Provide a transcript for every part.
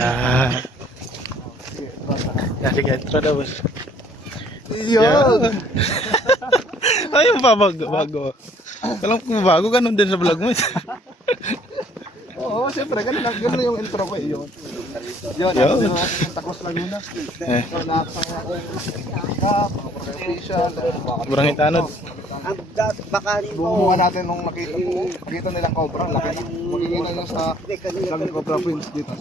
Ah, sige, intro daw boss. Yun! Ay, yung bago. Alam ko bago, ganun din sa vlog mo. Oo, siyempre, ganun yung intro ko eh. Yun, Yun. Takos Laguna. Eh, So, nakasama ako mga official. Burang Itanod. Baka rin Bumuha natin nung nakita nilang cobra. Laki na. Makikita nyo sa Laguna Cobra Prince dito.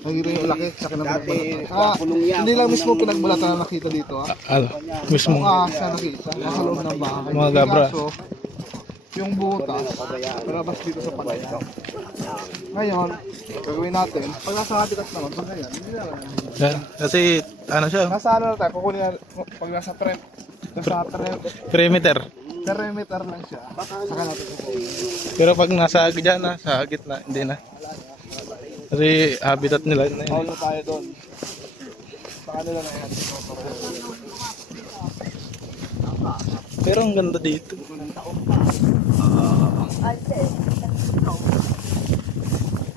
Nakikita yung laki sa kinagbalatan. Hindi lang mismo pinagbalatan na nakita dito. Mismo. Sa nakita. Nasa loob ng bahay. Mga gabra. Kaso, yung butas, palabas dito sa palay. Ngayon, gagawin natin. Pag nasa habitat naman, pag ganyan, hindi na lang. Yan. Kasi, ano siya, Nasa ano na tayo, kukunin na, pag nasa perimeter. perimeter lang siya. Saka natin kukunin. Pero pag nasa dyan na, sa gitna, hindi na. Kasi habitat nila na yun. Paulo tayo doon. Sa kanila na yan. Pero ang ganda dito.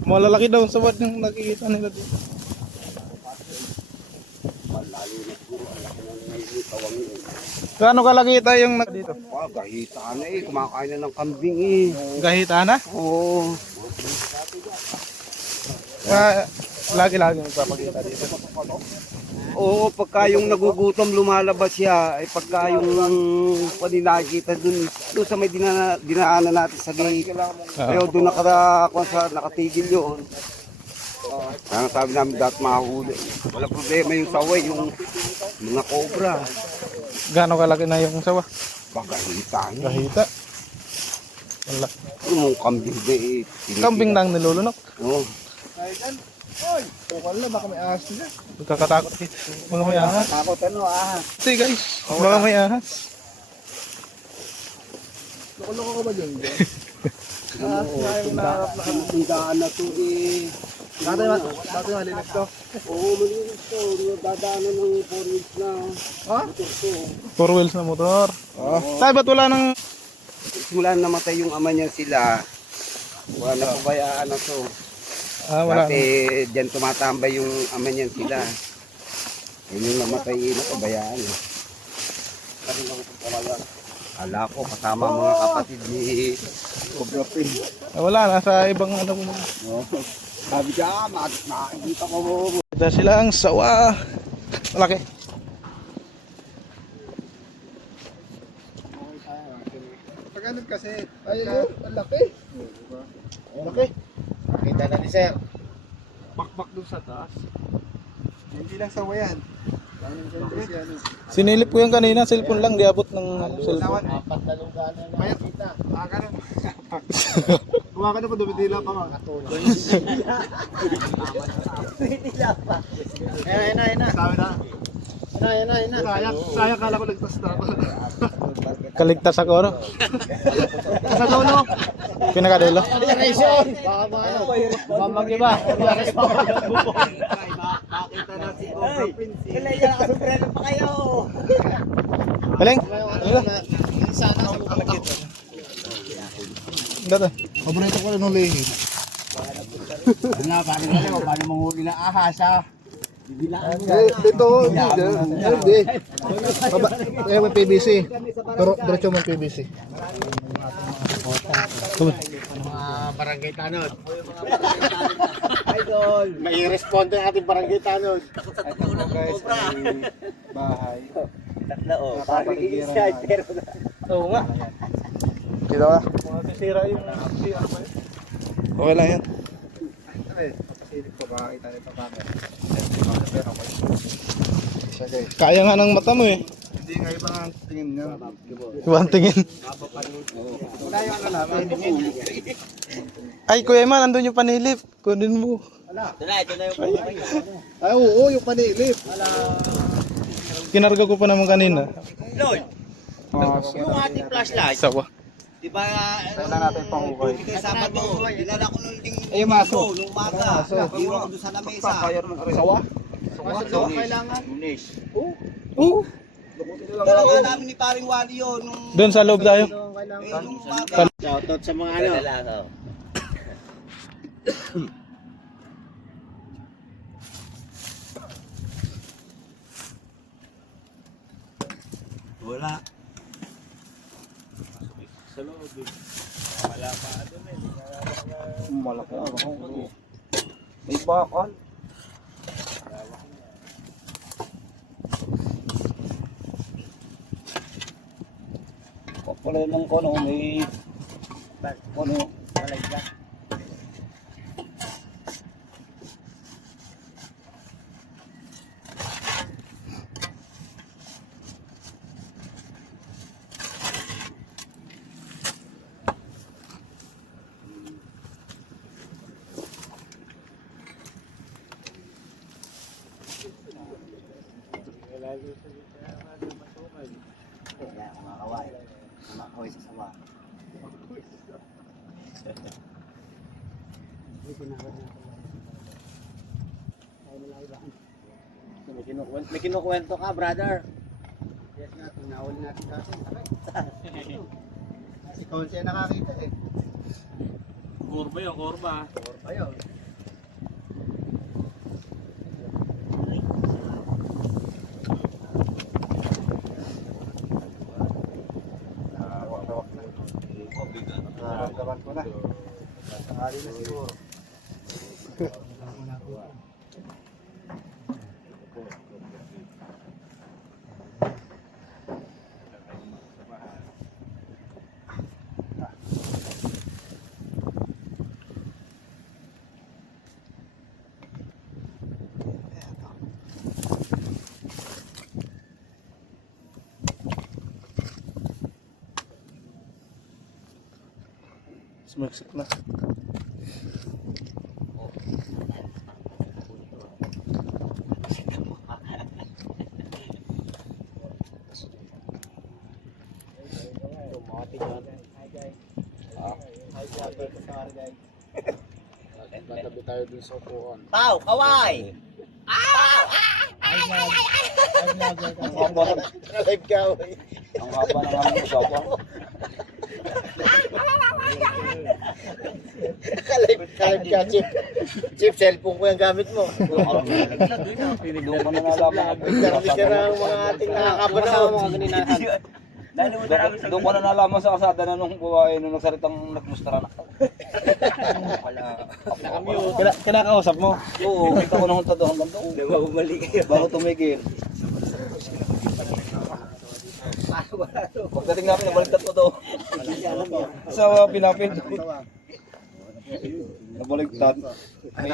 Malalaki daw sa wad yung nakikita nila dito. Gaano kalaki tayo yung dito? gahita na eh, kumakain na ng kambing eh. Gahita na? Oo. Lagi-lagi magpapakita dito. Oo, pagka yung nagugutom lumalabas siya, ay pagka yung nakikita dun sa may dinaanan natin sa gate. Pero dun nakatigil yun. Kaya sabi namin dapat mahuli. Wala problema yung saway, yung mga cobra. Gaano kalaki na yung sawa? Bagahita niya. Gahita. Wala. Yung kambing na eh. Kambing lang nilulunok. Oo. Oy! Tukal na, baka may ahas nila. Magkakatakot dito. Mga may ahas. Takot ano ah. See guys, baka may ahas. Loko-loko ka ba dyan? Ahas na yung naharap na kambing na to eh. Dati malinis to. Oo, malinis to. Dadaanan ng 4 wheels na. Ha? Four wheels na motor. Tayo ba't wala nang... Simula namatay yung ama niya sila. Wala na pabayaan na to. Wala Dati na. dyan tumatambay yung ama niya sila. Yun yung namatay na pabayaan. Ala ko kasama ang mga kapatid ni Cobra Prince. Wala, nasa ibang ano. Sabi ka, makikita ko mo. Ito sila ang sawa. Malaki. Pag ano kasi, ayun, ang laki. Ang laki. Kita na ni Sir. Bakbak dun sa taas. Hindi lang sawa yan. Sinilip ko yung kanina, cellphone lang, di abot ng cellphone. Apat na lugar na nakita. Ganun. Kuha ka na pa, dumitila pa nga. Dumitila pa. Ayun na. Sabi na. Ayun na. Sayang kala ko ligtas na ako. Kaligtas ako, no? Sa dulo. Pinakadulo. Generation! Baka ano? Mamagiba. Makita na si Cobra Prince. Wala yan, nakasubrelo pa kayo. Galing. Sana sa bukakit. Dito. Paborito ko rin nung lihid. Paano manghuli ng ahas ha? Dito, hindi. May PVC. Pero diretso may PVC. Mga barangay tanod. Idol. May responde ang ating barangay tanod. Takot sa tatulan ng cobra. Bahay. Tatlo o. Parang i-inside pero na. Oo nga. Kita ka? Mga sisira yung CR ba yun? Okay lang yan. Papasilip ko, makakita nito camera. Kaya nga ng mata mo eh. Hindi nga ibang ang tingin nga. Ibang tingin. Wala yung ano namin. Ay, Kuya Man, nandun yung panilip. Kunin mo. Ito na yung Ay, oo, yung panilip. Kinarga ko pa naman kanina. Lloyd, yung ating flashlight, Sawa. di ba? Kailan natin pangukay. Ito Sabado, dinala ko nung Eh, maso. nung umaga. Iwan ko doon sa lamesa. Sawa? Sawa kailangan. Lunes. Oo. Dalawa namin ni Paring Wally yun. Doon sa loob tayo. Nung umaga. Shoutout sa mga ano. Wala. Sa loob eh. Wala pa doon eh. Malaki ako. May bakal. Kapalay ng kono, may kono. Malay ka. Kumakaway sa sawa. May kinukwento ka, brother. Yes nga, pinahuli natin kasi. Si Konsi ang nakakita eh. Kurba yun, kurba. Ayun. Hawak-hawak na. Nakaramdaman ko na. Tanghali na siguro. Sumagsik na. Tatabi tayo dun sa upuan. Pau, kaway! Ang haba ng Live ka, wey. ang haba ng aming usapan. Live ka, Chip. Chip, cellphone ko yung gamit mo. Doon ko na nalaman. Nagdami ka ng mga ating nakakapanood. Doon ko na nalaman sa kasada na nung buhay nung nagsalitang nagmustara na. Kinakausap mo? Oo, kita ko nung tado hanggang doon. Bumalik kayo. Bago tumigil. Pagdating namin, nabaliktad ko to. Sa pinapil. Nabaliktad. Ay,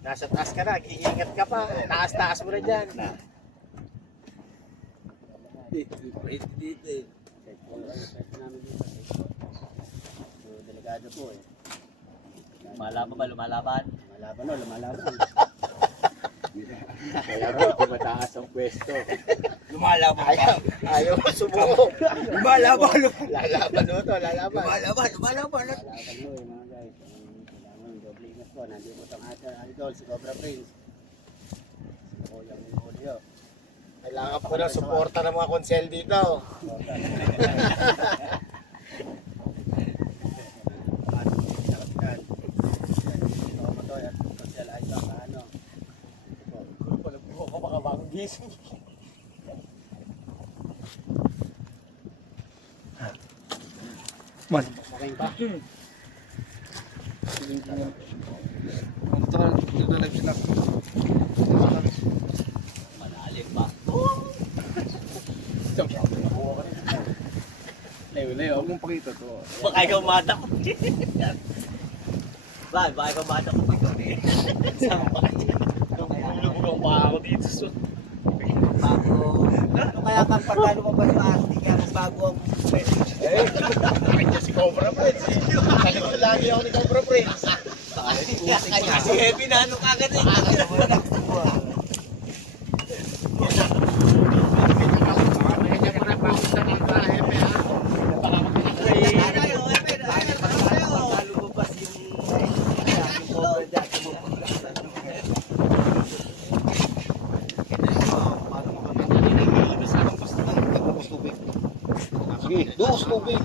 Nasa taas ka na, iingat ka pa. Taas-taas mo na dyan. Delikado po eh. Lumalaban ba? Lumalaban? Lumalaban o, lumalaban. Kaya rin, mataas ang pwesto. lumalaban Ayaw mo sumuko. Lumalaban. Lalaban mo to, lalaban. Lumalaban. Lalaban mo mga guys. Kailangan doble ingat po. Nandito po ang ating idol, si Cobra Prince. Si Kuya Julio. Kailangan po ng suporta ng mga konsel dito. Man. Dito ka, dito live sila. Malalim ba? Huwag mong pakita to. Baka ikaw matak ko. Baka ikaw matak ko dito. Sama pa ka dyan. Nagulong pa ako dito. Ano kaya kang pagka lumabas yung asti kaya bago ang si Cobra Prince. Kalikot lagi ako ni Cobra Prince. Kasi heavy na ano kagad eh. Sige, doon sa tubig.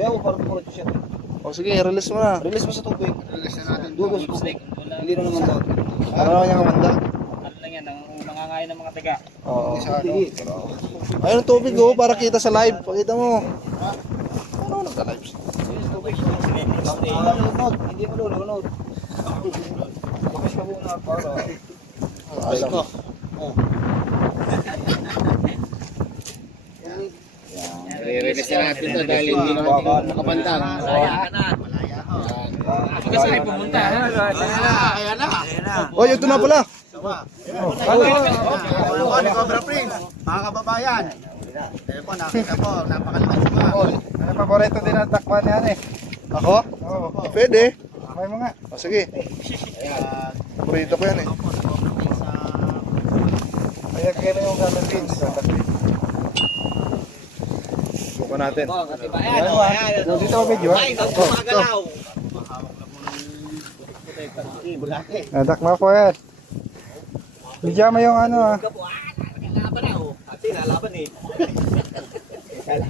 Kaya mo parang puro siya. O sige, release mo na. Release mo sa tubig. Release na natin. Doon sa tubig. Hindi na naman daw. Para naman yung kamanda. Ano lang yan? yan, ang nangangain ng mga taga. Oo. Ayun ang tubig oh, para kita sa live. Pakita mo. Ano nagka-live? Hindi mo lulunod. Bakas ka muna para. Ayos ko. Re-release na natin to dahil hindi naman makabandang. Malaya ka na. Kasi may pumunta. Kaya na. Oh, ito na pala. Ni Cobra Prince, mga kababayan. Ito po, nakita po, napakalakas pa. Ano paborito din ang takpan yan eh? Ako? Oo. Pwede. Okay mo nga. O sige. Paborito ko yan eh. Kaya kaya na yung gano'n din. Buka natin. Dito ako medyo ha? Nadakma po yan. Bigyan mo yung ano ha? Lalaban na oh. Kasi lalaban eh.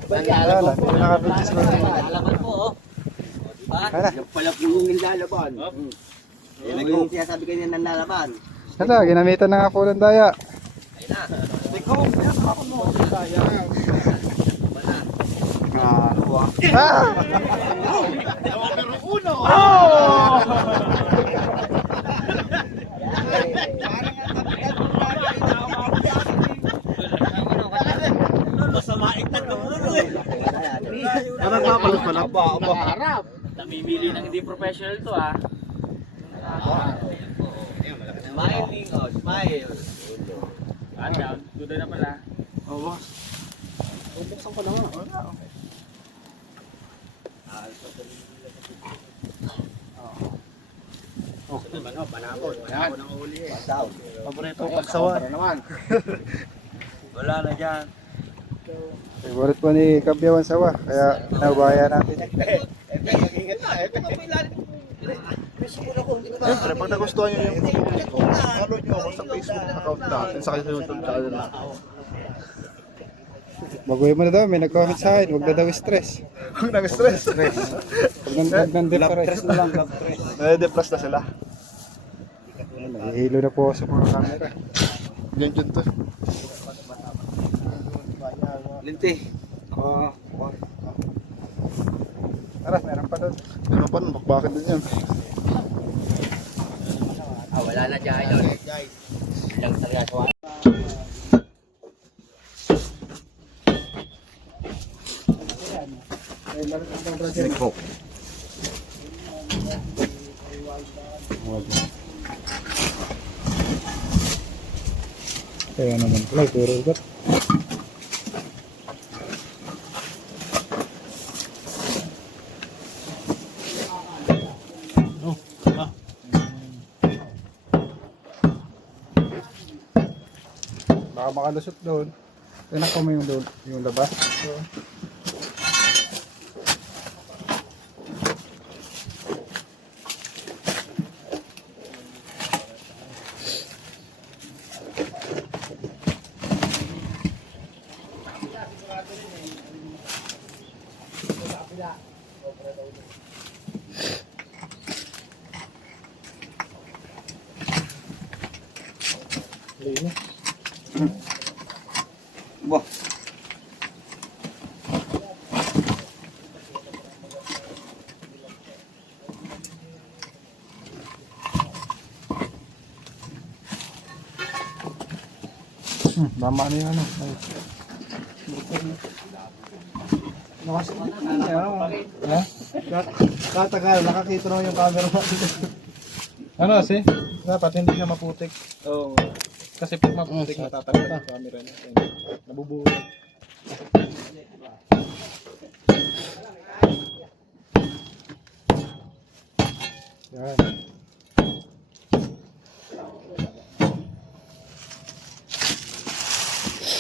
Wala, hindi nakabigis mo. Lalaban po oh. Diba? Pala po yung nilalaban. Yan yung sinasabi kanina ng lalaban. Hala, ginamitan na nga po ng daya. Namimili ng hindi professional to ah. Smiling oh, smile. Down, tuloy na pala. Paborito ko pagsawa. Wala na dyan. Favorite po ni Kabyawan Sawa, kaya pinabaya natin. Siyempre, pag nagustuhan nyo yung follow nyo ako sa Facebook account natin, sa YouTube channel natin. Baguhin mo na daw, may nag-comment sa akin, huwag na daw stress. Huwag na stress. Huwag nang depress na lang. Nade-depress na sila. Nahihilo na po ako sa mga camera. Yan dyan to. Linti. Tara, meron pa doon. Meron pa doon, bakit din yan? Wala na dyan idol. Ilang saryaso. Kaya naman pala, puro ugat. Baka makalusot doon. Tingnan ko mo yung doon, yung labas. So, Wah. Tama na yung ano. Katagal, nakakita naman yung camera natin. Ano kasi? Dapat hindi siya maputik. Oo. Kasi pag maputik, matatanggal yung camera niya. Nabubuhay. Yan.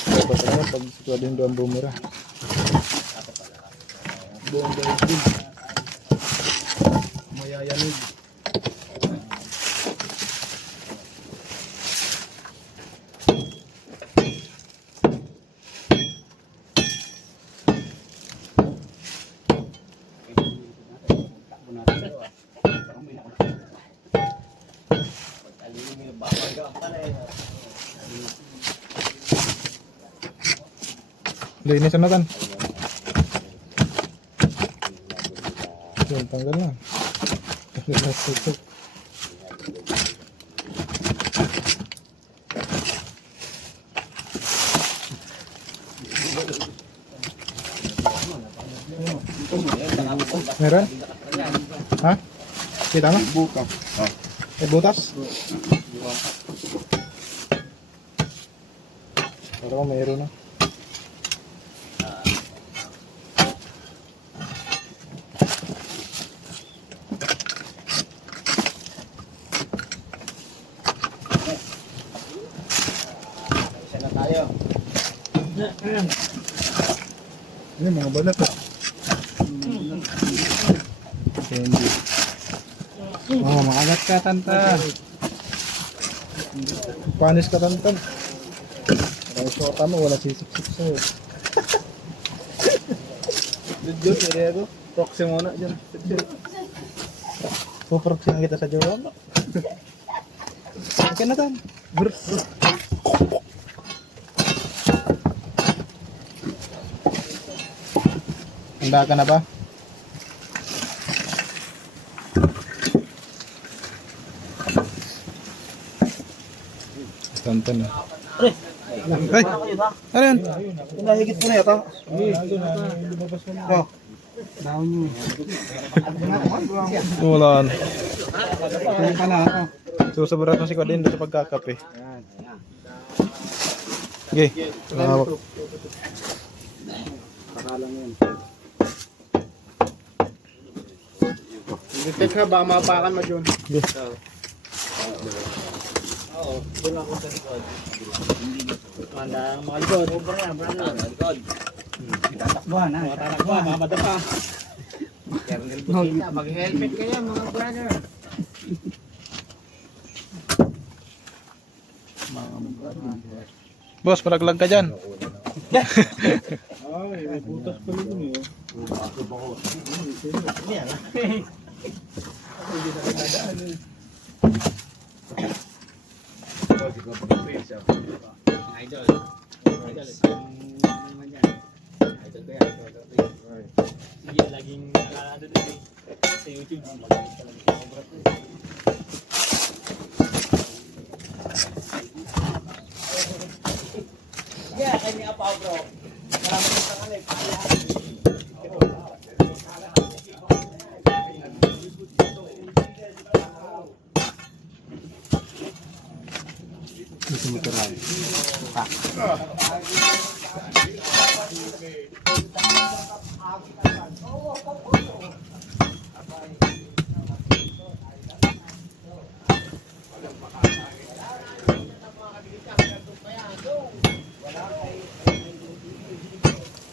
Dapat talaga pag sigurado yung doon bumira. Buong daigdig. Mayayanig. Linisan natin. Yun, tanggal na. Tanggal na tutok. Meron? Ha? Kita mo? Buka. May butas? Pero mayroon na. Isa na tayo. Yan, mga balat. Candy. Oh, makagat ka, Tantan. Panis ka, Tantan. Parang shota mo, wala sisip-sip sa'yo. Diyos, Herrero. Proxy muna dyan. Puproxy na kita sa jowa mo. Okay na, Tan. Brr. Handa ka na ba? Tantan na. Ay! Ano yan? Nahigit mo na yata. Oh. Wala na. Kaya pala ako. Susabarat na si Kwadin sa pagkakape. Okay. Hawak. Tek na, baka mapakan mo dyan. Okay. Manda ang mga likod. Over na, brother. Likod. Tatakbuhan ha. Tatakbuhan, mamada pa. Mag-helmet kayo mga brother. Boss, palaglag ka dyan. Ay, may butas pala dun eh. Idol. Idol. Naman yan. Idol ko yan. Sige, laging nakakado din eh. Sa YouTube. Magamit ka lang sa Cobra Prince. Yeah, kami apaw bro. Maraming sa kanil.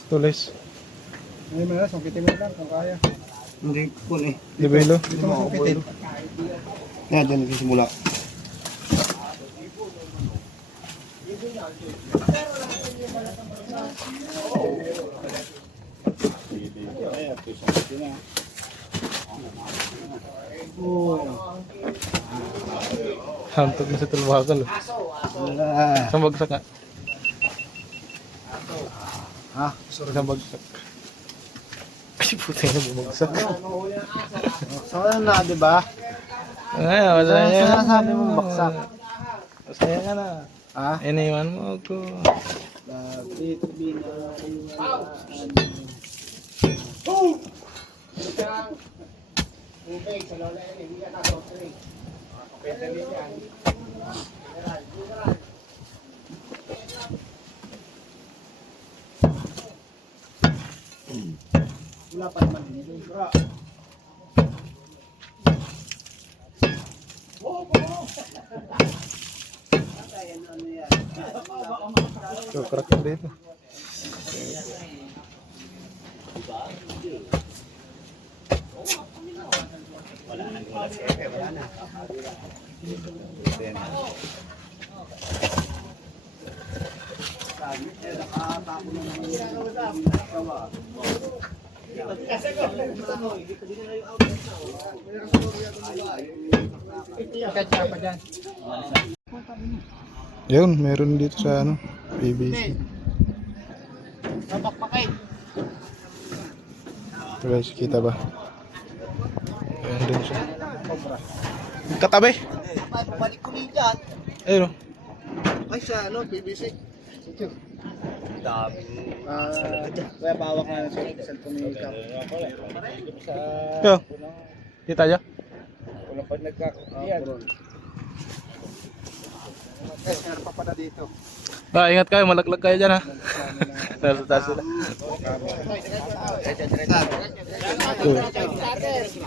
Tulis. Ay, malas, sungkitin mo lang kung kaya. Hindi po eh. Libelo. Dito mo sungkitin. Yan, dyan nagsisimula. Hantok na si Tulwakal. Isang bagsak nga. Ha? Isang bagsak. Ay, puti na bumagsak. So, ano na, di ba? Ay, masaya. Sinasabi mo baksak. Masaya ka na. Ha? Iniwan mo ako. Tubig sa lola yan, hindi ka soft drink. Pwede din yan. Wala pa naman din. So, crack na dito. Yun, meron dito sa ano, PVC. Mapakpakay. Guys, kita ba? Ayan din siya. Katabi. Balik ko rin dyan. Ayun o. Ay, sa ano, PVC. Kaya bawak nga sa cellphone ni Cap. Yo. Kita niya? Wala pa nagkakakiyan. Meron pa pala dito. Ah, ingat kayo, malaglag kayo dyan ha. Nasa taas sila.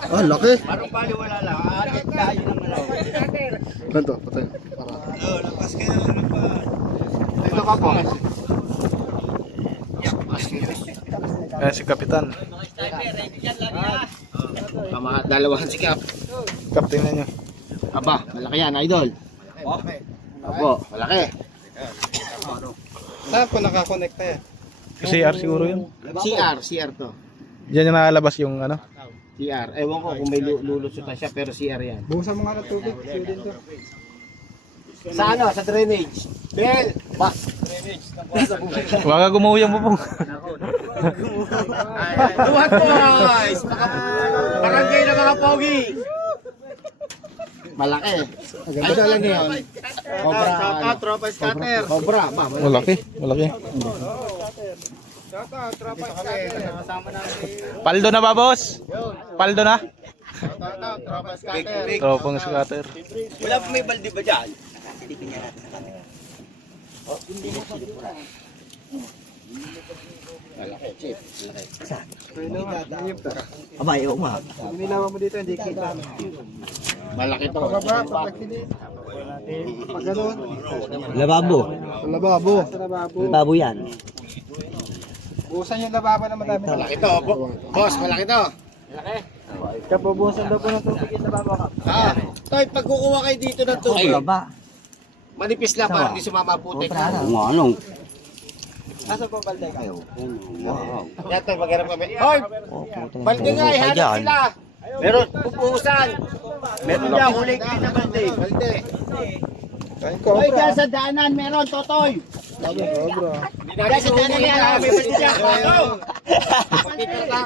Ah, laki. Parang bali wala lang. Aalit tayo naman lang. Ganito, patay. Para. Dito ka po. Ayan si Kapitan. Dalawahan si Cap. Captain na nyo. Aba, malaki yan, idol. Opo, malaki. Saan po nakakonekta yan? CR siguro yun. CR to. Diyan yung nakalabas yung ano. CR. Ewan ko kung may lulusutan siya pero CR yan. Buhusan mo nga ng tubig. Student to. Sa ano? Sa drainage. Bel! Ba! Huwag ka gumuhuyang bubong. Duhat boys! Barangay na mga pogi! Malaki. Ano lang yun? Cobra. Shoutout, tropa scatter. Cobra. Ba, Malaki, malaki. Paldo na ba, boss? Paldo na? tropa scatter. Tropang scatter. Wala pa may balde ba dyan? Abay, oo nga. Nilawan mo dito, hindi kita. Malaki to. Pag ganun. Lababo. Lababo. Lababo yan. Buhusan yung lababo na madami. Malaki to. Boss, malaki to. Kapabuhusan daw po ng tubig yung lababo ka. Ah, Toy, pag kukuha kayo dito ng tubig, manipis lang para hindi sumama putik. Anong? Asa po balde ka? Yan, Toy, magharap kami. Hoy! Balde nga, ihanap sila. Meron, pupuhusan. Meron dyan, huli kayo na balde. Balde. Kain ko. Hoy, dyan sa daanan, meron, Totoy. Sobra. Dyan sa daanan yan, may balde dyan.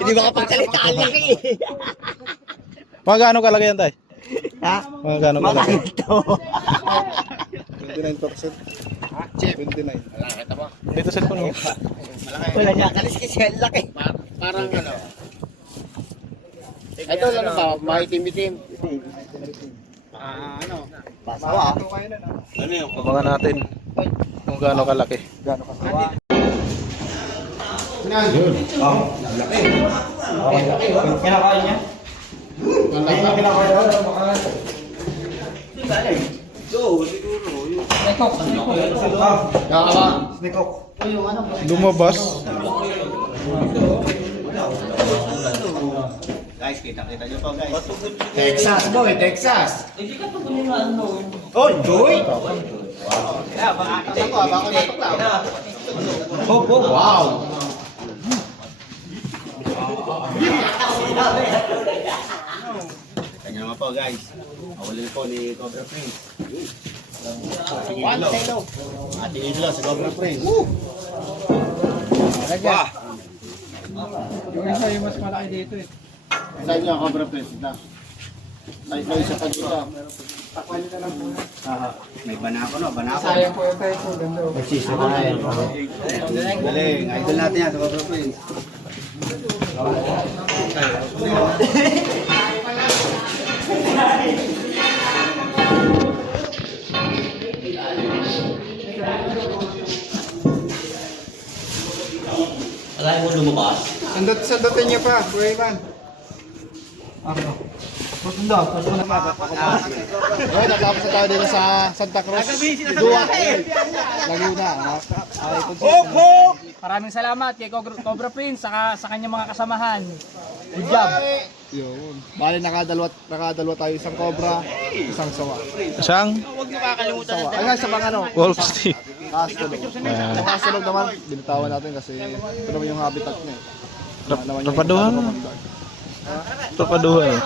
Hindi makapagsalita-alaki. Mga gaano kalaki yan, tay? Ha? Mga gaano kalaki? 29%. Chip. 29. Malaki ito mo. Dito cellphone mo. Wala niya. Kalis kasi ang laki. Parang ano. Ito ano ba? Maitim-itim. Ano? Basawa. Abangan natin kung gaano kalaki. Kinakain niya? Lumabas. Guys, kita-kita nyo to guys. Texas boy, Texas. Oh, Joy. Wow. Kanya naman po guys. Awalin po ni Cobra Prince. One kilo. Ate Iglo sa Cobra Prince. Wah. Yung isa yung mas malaki dito eh. Saan niya Cobra Prince ito? Ay, may isa pa dito. May banako no, banako. Sayang po yung tayo po. Ganda oh. Galing, idol natin yan sa Cobra Prince. Alay mo lumabas? Sandatin niya pa, Kuya Ivan. Ano? Pusundog, pusundog na pa. Okay, natapos na tayo dito sa Santa Cruz. Dua. Laguna. Maraming salamat kay Cobra Prince sa kanyang mga kasamahan. Good job. Yun. Bali nakadalwa tayo, isang cobra, isang sawa. Isang Sawa. Ay nga, sa mga ano, wolf stick. kasulog. Yung kasulog naman, binitawan natin kasi ito naman yung habitat niya. Rapaduhan. Rapaduhan.